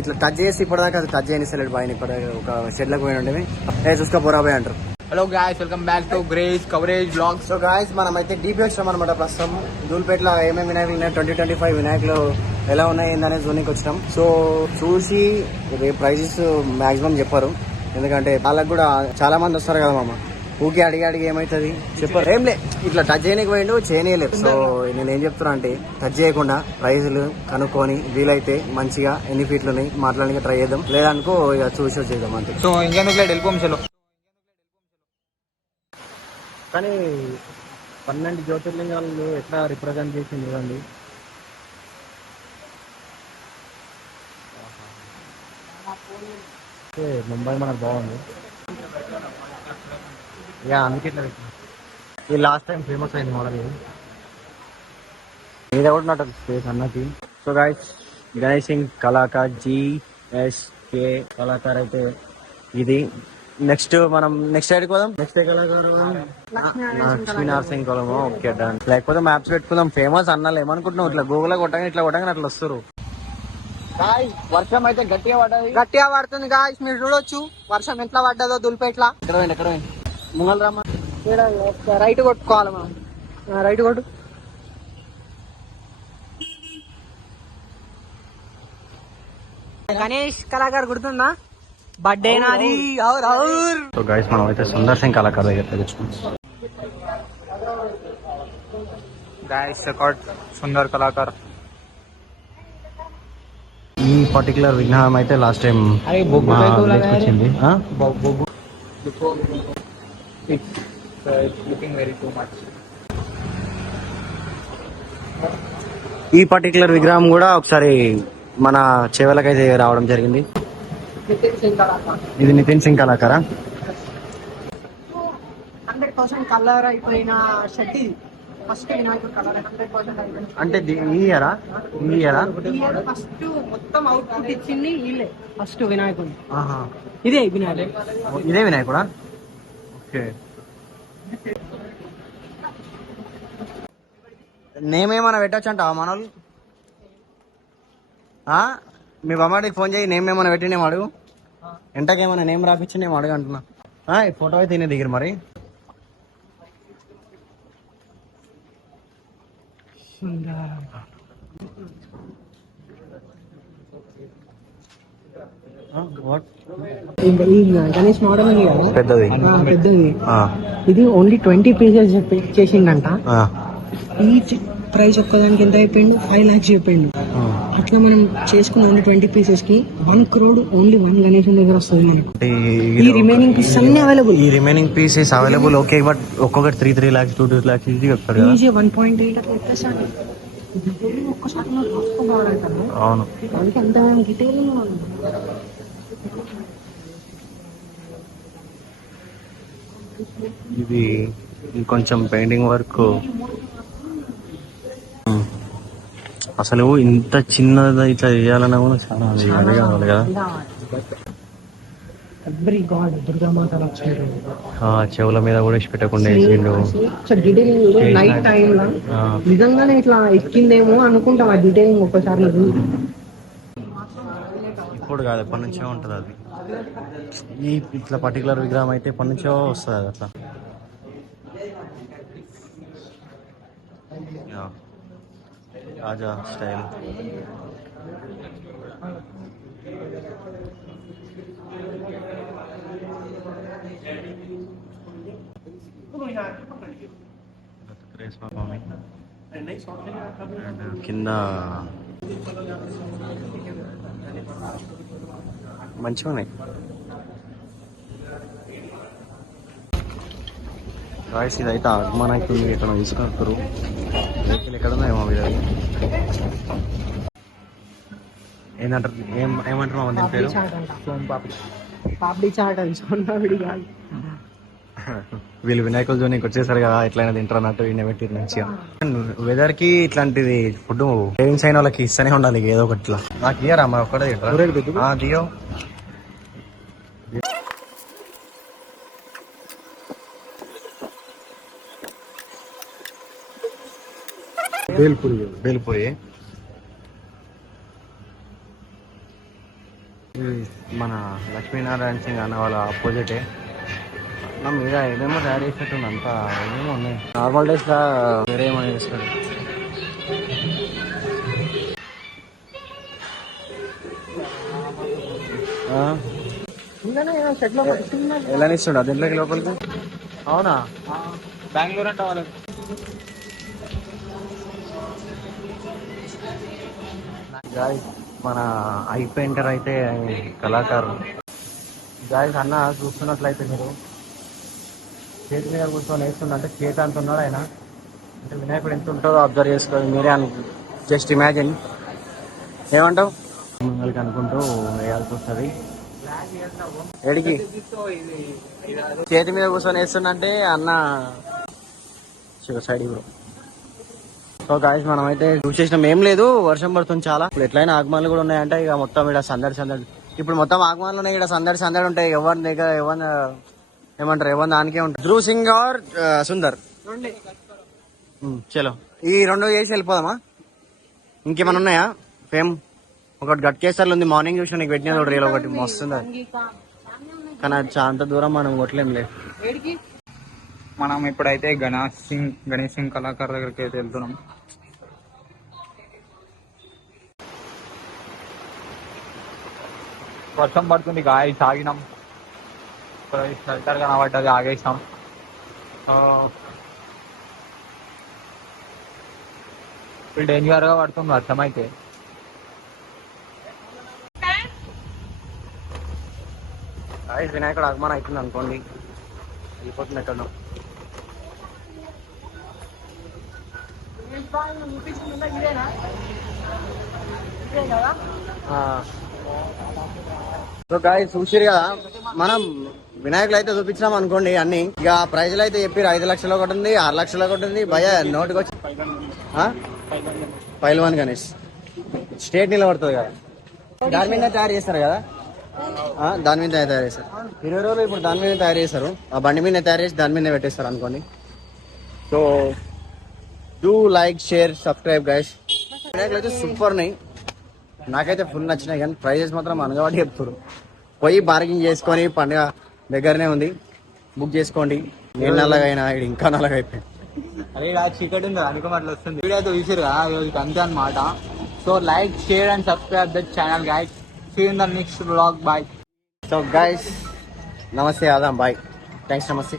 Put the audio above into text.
ఇట్లా టచ్ చేసి ఇప్పటిదాకా అది టచ్ చేయని సెలెక్ట్ బాయ్ ఇప్పటిదాకా ఒక షెడ్లకు పోయి ఉండేవి చూసుకో పోరాబాయ్ అంటారు. Hello guys, welcome back to గ్రేజ్ కవరేజ్ బ్లాగ్స్. సో గాయ్స్ మనం అయితే డీపీ వచ్చాం అనమాట. ప్రస్తుతం ధూల్పేటలో ఏమేమి వినాయకులు ఉన్నాయి, 2025 వినాయకులు ఎలా ఉన్నాయి ఏందనే జోన్కి వచ్చినాం. సో చూసి రేపు ప్రైజెస్ మాక్సిమం చెప్పారు, ఎందుకంటే వాళ్ళకి కూడా చాలా మంది వస్తారు కదా మామ. ఊకే అడిగి ఏమవుతుంది చెప్పారు. ఏం లే ఇట్లా టచ్ చేయడానికి పోయిండు, చేయలేదు. సో నేను ఏం చెప్తున్నా అంటే టచ్ చేయకుండా ప్రైజులు కనుక్కొని వీలైతే మంచిగా ఎన్ని ఫీట్లు ఉన్నాయి మాట్లాడడానికి ట్రై చేద్దాం, లేదనుకో ఇక చూసి వచ్చేద్దాం అంతే. సో ఇంకెందుకు వెళ్ళిపోం చలో. కానీ 12 జ్యోతిర్లింగాలు ఎట్లా రిప్రజెంట్ చేసింది చూడండి. ముంబై మనకు బాగుంది ఇక అందుకే ఇట్లా ఈ లాస్ట్ టైం ఫేమస్ అయింది మోడల్. మీద కూడా నాట్ స్పేస్ అన్నది. So guys Ganesh Singh Kalakar GSK Kalakar అయితే ఇది. నెక్స్ట్ మనం నెక్స్ట్ సైడ్కి పోదాం. నెక్స్ట్ కళాకారు లక్ష్మీనరసింగ్ కులము. Okay done. లేకపోతే మ్యాప్స్ పెట్టుకుందాం. ఫేమస్ అన్నాళ్ళు ఏమనుకుంటున్నాం, ఇట్లా గూగుల్ కొట్టగా ఇట్లా కొట్టగానే అట్లా వస్తారు. వర్షం అయితే గట్టిగా పడుతుంది గాయస్, మీరు చూడొచ్చు వర్షం ఎట్లా పడ్డదో దుల్పేట్లా. ఎక్కడ ముంగల్ రామా రైట్ కొట్టుకోవాలి మనం. రైట్ కొట్టు. గణేష్ కళాకారు గుర్తుందా? బర్త్డే నాది. సో గైస్ మనం అయితే సుందర్ సింగ్ కళాకారు దగ్గర తెచ్చుకున్నాం. Guys record Sundar Kalakar. ఈ పర్టికులర్ విగ్రహం అయితే లాస్ట్ టైం వచ్చింది. ఈ పర్టికులర్ విగ్రహం కూడా ఒకసారి మన చెవులకైతే రావడం జరిగింది. ఇది నితిన్ సింగ్ కళాకారా? 100% కలర్ అయిపోయిన షర్ట్ ఇది. ఫస్ట్ వినాయకుడు కలర్ 100% అయిపోయింది. అంటే ఈ ఇయరా ఫస్ట్ మొత్తం అవుట్పుట్ ఇచ్చింది వీళ్ళే. ఫస్ట్ వినాయకుడు ఇదే వినాయకుడా? ఓకే. నేమ్ ఏమైనా పెట్టచ్చు అంట మనోళ్ళు? మీ బొమ్మడికి ఫోన్ చేయి, నేమ్ ఏమైనా పెట్టినేమో అడుగు. ఎంతకేమైనా నేమ్ రాపించిందేమో అడుగు అంటున్నా. ఈ ఫోటో అయితే తినే దిగిరు మరి. గణేష్ మోడల్ పెద్దది. ఇది ఓన్లీ 20 pieces చేసిండంట. ఈచ్ ప్రైస్ ఒక్కదానికి ఎంత అయిపోయింది? 5 lakhs చెప్పిండు. అట్లా మనం చేసుకున్న ఓన్లీ 20 pieces కి 1 crore ఓన్లీ 1 గణేష్ దగ్గర వస్తుంది మనకి. ఈ రిమైనింగ్ పీసెస్ అన్ని అవైలబుల్. ఈ remaining pieces available. Okay, but ఒక్కొక్కటి 3 lakhs 2 lakhs ఈజీ చెప్తారు కదా. ఈజీ 1.8 అట్లా చెప్పేసాను. ఒక్కసారి రాసుకోవాలంటాను. అవును, అందుకే అంత డీటెయిల్. ఇది కొంచెం పెయింటింగ్ వర్క్. అసలు ఇంత చిన్నది ఇట్లా చేయాలన్నా కూడా చాలా కావాలి కదా. ఎవ్రీ గాడ్ దుర్గామాత చెవుల మీద కూడా ఇచ్చి పెట్టకుండా వేసిండు. నైట్ టైం లో నిజంగానే ఇట్లా ఎక్కిందేమో అనుకుంటాం. ఆ డీటెయిలింగ్ ఒక్కసారి ఇప్పుడు కాదు, ఎప్పటి నుంచో ఉంటుంది అది. ఈ ఇట్లా పర్టికులర్ విగ్రహం అయితే ఎప్పటి నుంచో వస్తుంది అది అట్లా. రాజా స్టైల్. కింద మంచిగా ఉన్నాయి. రాయిస్ ఇదైతే ఆగమనానికి ఇక్కడ తీసుకొస్తారు. వెహికల్ ఎక్కడ ఉన్నాయేమో వీళ్ళు. ఏంటంటారు, ఏమంటారు మా దీని పేరు? పాపిడి చాట్ అని సోనావిడి కాదు. వీళ్ళు వినాయకుల జోనికి వచ్చేసారు కదా, ఎట్లయినా తింటారు అన్నట్టు పెట్టిరు మంచిగా. వెదర్ కి ఇట్లాంటిది ఫుడ్ సేవింగ్స్ అయిన వాళ్ళకి ఇస్తూనే ఉండాలి ఏదో ఒకటి. ఇట్లా నాకు ఇయ్యరా మా ఒక్కడే దియో. బేల్పూరి ఇది మన లక్ష్మీనారాయణ సింగ్ అన్న వాళ్ళ ఆపోజిటే. నా మీద ఏమేమో తయారు చేసినట్టుంది, అంతా ఏమేమో ఉన్నాయి. నార్మల్ డేస్లో వేరే ఏమో చేస్తాడు. ఎలా ఇస్తుండ దీంట్లోకి లోపలికి? అవునా? బెంగళూరు అంటే వాళ్ళకి గాయస్ మన ఐ పెయింటర్ అయితే కళాకారు. గాయస్ అన్న చూస్తున్నట్లయితే మీరు చేతి మీద కూర్చొని వేస్తుందంటే చేతి అంత ఉన్నాడు ఆయన. అంటే వినాయకుడు ఎంత ఉంటుందో అబ్జర్వ్ చేసుకోవాలి మీరే జస్ట్ ఇమాజిన్. ఏమంటావు? మిమ్మల్ని అనుకుంటూ వేయాల్సి వస్తుంది. ఎడికి చేతి మీద కూర్చొని వేస్తుందంటే అన్న సైడ్ బ్రో. సో గాయస్ మనం అయితే చూసేసినాం, ఏం లేదు, వర్షం పడుతుంది చాలా. ఇప్పుడు ఎట్లయినా ఆగమాలు కూడా ఉన్నాయంటే ఇక మొత్తం ఇక్కడ సందడి. ఇప్పుడు మొత్తం ఆగమాలు ఉన్నాయి, ఇక్కడ సందడి ఉంటాయి. ఎవరి దగ్గర ఏమంటారు, ఎవరి దానికే ఉంటుంది. ధ్రువ్ సింగ్ ఆర్ సుందర్. చలో ఈ రెండు చేసి వెళ్ళిపోదామా? ఇంకేమైనా ఉన్నాయా ఫేమ్? ఒకటి గట్కేసర్లు ఉంది, మార్నింగ్ చూసిన నీకు పెట్టిన రీల్ ఒకటి మస్తుంది, కానీ అది చాలా దూరం మనం కొట్టలేం లేదు. మనం ఇప్పుడైతే గణేష్ సింగ్ కళాకారు దగ్గరికి అయితే వెళ్తున్నాం. వర్షం పడుతుంది గాయస్, ఆగినాం. షెల్టర్ కనబడ్డది, ఆగేసాం. ఇప్పుడు డేంజర్ గా పడుతుంది వర్షం అయితే. వినాయకుడు ఆగమనం అవుతుంది అనుకోండి, వెళ్ళిపోతుంది ఎక్కడ. సో గాయ్స్ చూసిరు కదా, మనం వినాయకులు అయితే చూపించినాం అనుకోండి అన్ని. ఇక ప్రైజ్లు అయితే చెప్పారు, 5 లక్షలు ఒకటి ఉంది, 6 లక్షలు ఒకటి ఉంది. భయ నోటికి వచ్చి పైల్వాన్ గణేష్ స్టేట్ నిలబడుతుంది కదా, దాని మీద తయారు చేస్తారు కదా, దాని మీద తయారు చేస్తారు. 20 రోజులు ఇప్పుడు దాని మీద తయారు చేస్తారు, ఆ బండి మీద తయారు చేసి దాని మీద పెట్టేస్తారు అనుకోండి. So do like, share, subscribe guys. వినాయకులు అయితే సూపర్ ఉన్నాయి, నాకైతే ఫుల్ నచ్చినాయి. కానీ ప్రైజెస్ మాత్రం అనగాబట్టి చెప్తారు. పోయి బార్గింగ్ చేసుకొని, పండుగ దగ్గరనే ఉంది, బుక్ చేసుకోండి. నేను నల్లగైనా ఇది ఇంకా నల్లగా అయిపోయింది. అదే చీకటి ఉంది అనుకో అట్లా వస్తుంది. వీడియో అయితే చూసిరుగా, అంతే అనమాట. So like, share and subscribe the channel guys. See you in the next vlog. Bye. So guys నమస్తే, ఆదాం, బాయ్, థ్యాంక్స్, నమస్తే.